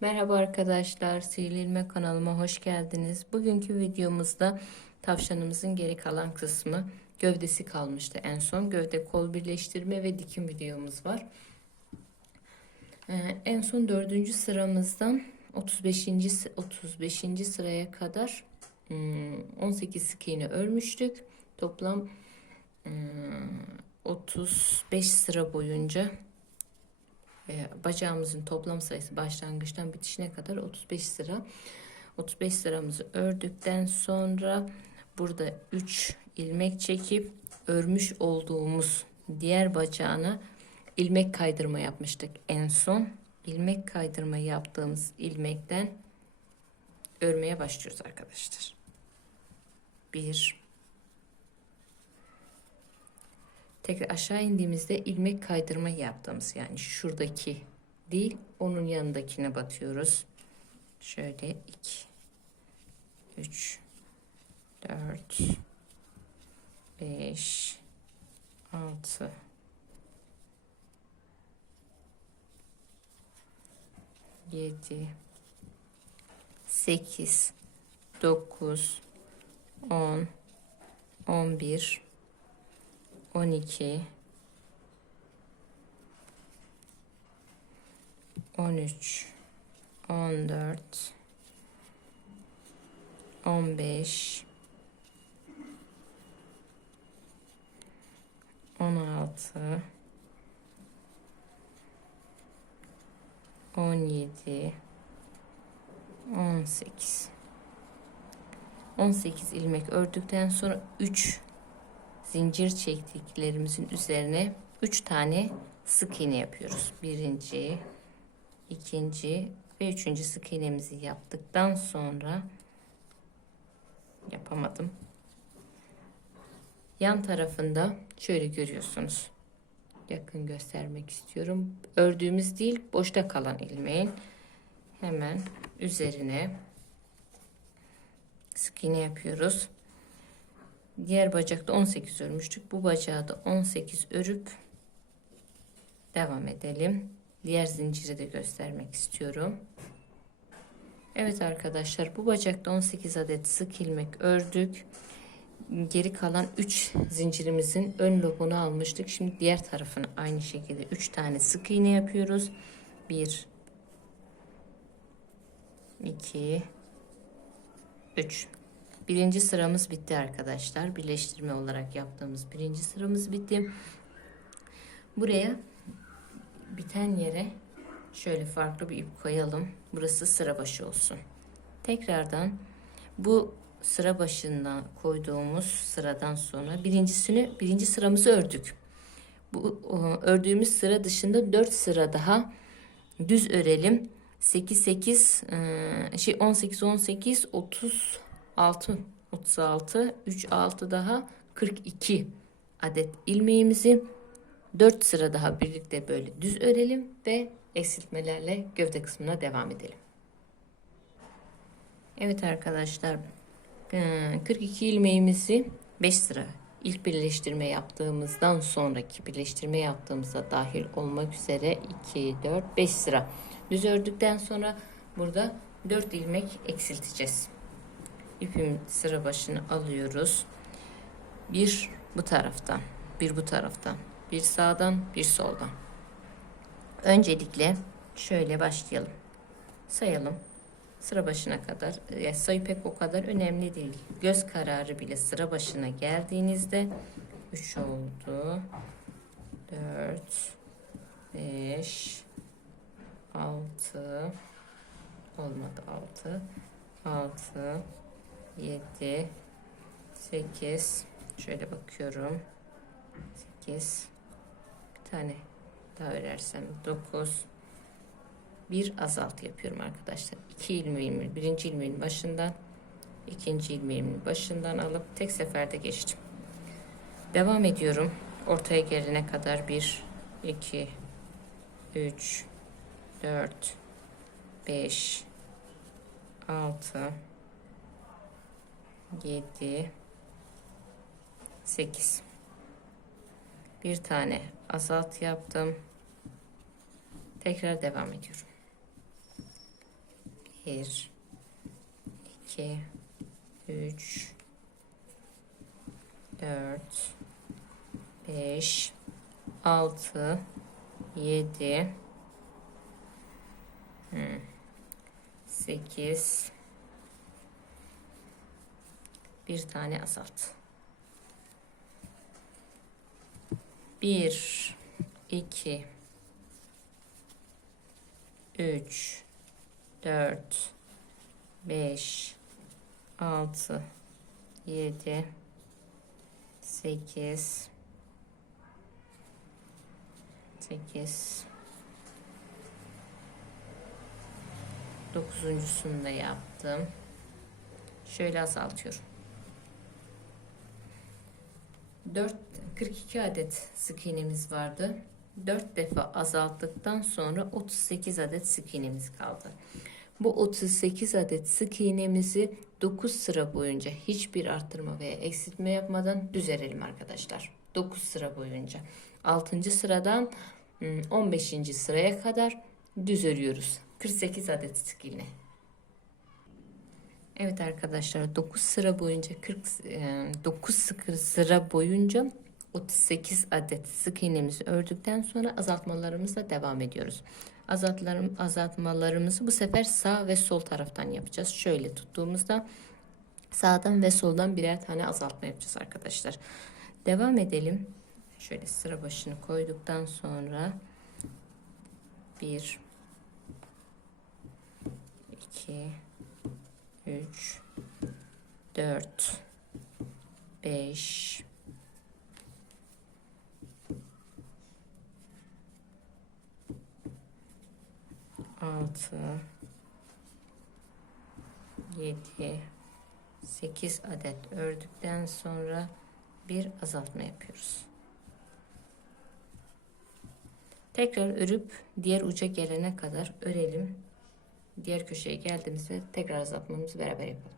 Merhaba arkadaşlar, Sihirli İlmek kanalıma hoş geldiniz. Bugünkü videomuzda tavşanımızın geri kalan kısmı gövdesi kalmıştı en son. Gövde kol birleştirme ve dikim videomuz var. Ee, en son dördüncü sıramızdan 35. sı- 35. sıraya kadar hmm, 18 sık iğne örmüştük. Toplam hmm, 35 sıra boyunca bacağımızın toplam sayısı başlangıçtan bitişine kadar 35 sıra. 35 sıramızı ördükten sonra burada 3 ilmek çekip örmüş olduğumuz diğer bacağına ilmek kaydırma yapmıştık en son. ilmek kaydırma yaptığımız ilmekten örmeye başlıyoruz arkadaşlar. 1 Tekrar aşağı indiğimizde ilmek kaydırma yaptığımız yani şuradaki değil onun yanındakine batıyoruz. Şöyle 2 3 4 5 6 7 8 9 10 11 12 13 14 15 16 17 18 18 ilmek ördükten sonra 3 zincir çektiklerimizin üzerine 3 tane sık iğne yapıyoruz. Birinci, ikinci ve üçüncü sık iğnemizi yaptıktan sonra yapamadım. Yan tarafında şöyle görüyorsunuz. Yakın göstermek istiyorum. Ördüğümüz değil, boşta kalan ilmeğin hemen üzerine sık iğne yapıyoruz. Diğer bacakta 18 örmüştük. Bu bacağı da 18 örüp devam edelim. Diğer zinciri de göstermek istiyorum. Evet arkadaşlar bu bacakta 18 adet sık ilmek ördük. Geri kalan 3 zincirimizin ön lobunu almıştık. Şimdi diğer tarafını aynı şekilde 3 tane sık iğne yapıyoruz. 1 2 3 Birinci sıramız bitti arkadaşlar. Birleştirme olarak yaptığımız birinci sıramız bitti. Buraya biten yere şöyle farklı bir ip koyalım. Burası sıra başı olsun. Tekrardan bu sıra başından koyduğumuz sıradan sonra birincisini birinci sıramızı ördük. Bu ördüğümüz sıra dışında 4 sıra daha düz örelim. 8 8 şey 18 18 30 6 36 3 6 daha 42 adet ilmeğimizi 4 sıra daha birlikte böyle düz örelim ve eksiltmelerle gövde kısmına devam edelim. Evet arkadaşlar 42 ilmeğimizi 5 sıra ilk birleştirme yaptığımızdan sonraki birleştirme yaptığımızda dahil olmak üzere 2 4 5 sıra düz ördükten sonra burada 4 ilmek eksilteceğiz ipim sıra başını alıyoruz. Bir bu taraftan, bir bu taraftan, bir sağdan, bir soldan. Öncelikle şöyle başlayalım. Sayalım. Sıra başına kadar, ya sayı pek o kadar önemli değil. Göz kararı bile sıra başına geldiğinizde 3 oldu. 4 5 6 olmadı 6 6 7 8 şöyle bakıyorum. 8 bir tane daha örersem 9 bir azalt yapıyorum arkadaşlar. 2 ilmeğimi birinci ilmeğin başından ikinci ilmeğimin başından alıp tek seferde geçtim devam ediyorum. Ortaya gelene kadar 1 2 3 4 5 6 7 8 bir tane azalt yaptım. Tekrar devam ediyorum. 1 2 3 4 5 6 7 8 bir tane azalt. 1 2 3 4 5 6 7 8 8 Dokuzuncusunu da yaptım. Şöyle azaltıyorum. 4 42 adet sık iğnemiz vardı. 4 defa azalttıktan sonra 38 adet sık iğnemiz kaldı. Bu 38 adet sık iğnemizi 9 sıra boyunca hiçbir arttırma veya eksiltme yapmadan düz örelim arkadaşlar. 9 sıra boyunca. 6. sıradan 15. Hmm, sıraya kadar düz örüyoruz. 48 adet sık iğne. Evet arkadaşlar 9 sıra boyunca 40 9 sık sıra boyunca 38 adet sık iğnemizi ördükten sonra azaltmalarımızla devam ediyoruz. Azaltlarım, azaltmalarımızı bu sefer sağ ve sol taraftan yapacağız. Şöyle tuttuğumuzda sağdan ve soldan birer tane azaltma yapacağız arkadaşlar. Devam edelim. Şöyle sıra başını koyduktan sonra 1 2 3 4 5 6 7 8 adet ördükten sonra bir azaltma yapıyoruz. Tekrar örüp diğer uca gelene kadar örelim. Diğer köşeye geldiğimizde tekrar azaltmamızı beraber yapalım.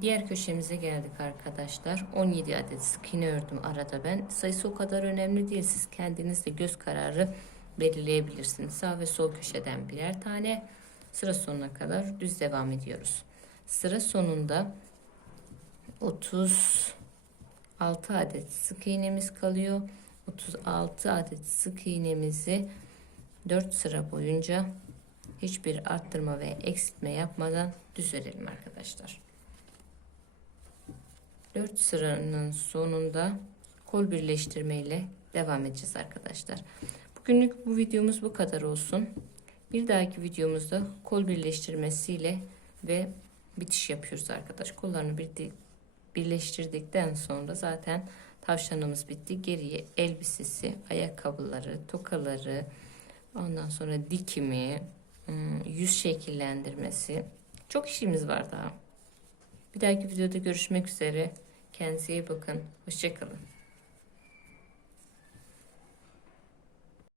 Diğer köşemize geldik arkadaşlar. 17 adet sık iğne ördüm arada ben. Sayısı o kadar önemli değil. Siz kendiniz de göz kararı belirleyebilirsiniz. Sağ ve sol köşeden birer tane. Sıra sonuna kadar düz devam ediyoruz. Sıra sonunda 36 adet sık iğnemiz kalıyor. 36 adet sık iğnemizi 4 sıra boyunca hiçbir arttırma ve eksiltme yapmadan düz örelim arkadaşlar. 4 sıranın sonunda kol birleştirme ile devam edeceğiz arkadaşlar. Bugünlük bu videomuz bu kadar olsun. Bir dahaki videomuzda kol birleştirmesiyle ve bitiş yapıyoruz arkadaş. Kollarını bir birleştirdikten sonra zaten tavşanımız bitti. Geriye elbisesi, ayakkabıları, tokaları, ondan sonra dikimi, yüz şekillendirmesi. Çok işimiz var daha. Bir dahaki videoda görüşmek üzere. Kendinize iyi bakın. Hoşçakalın.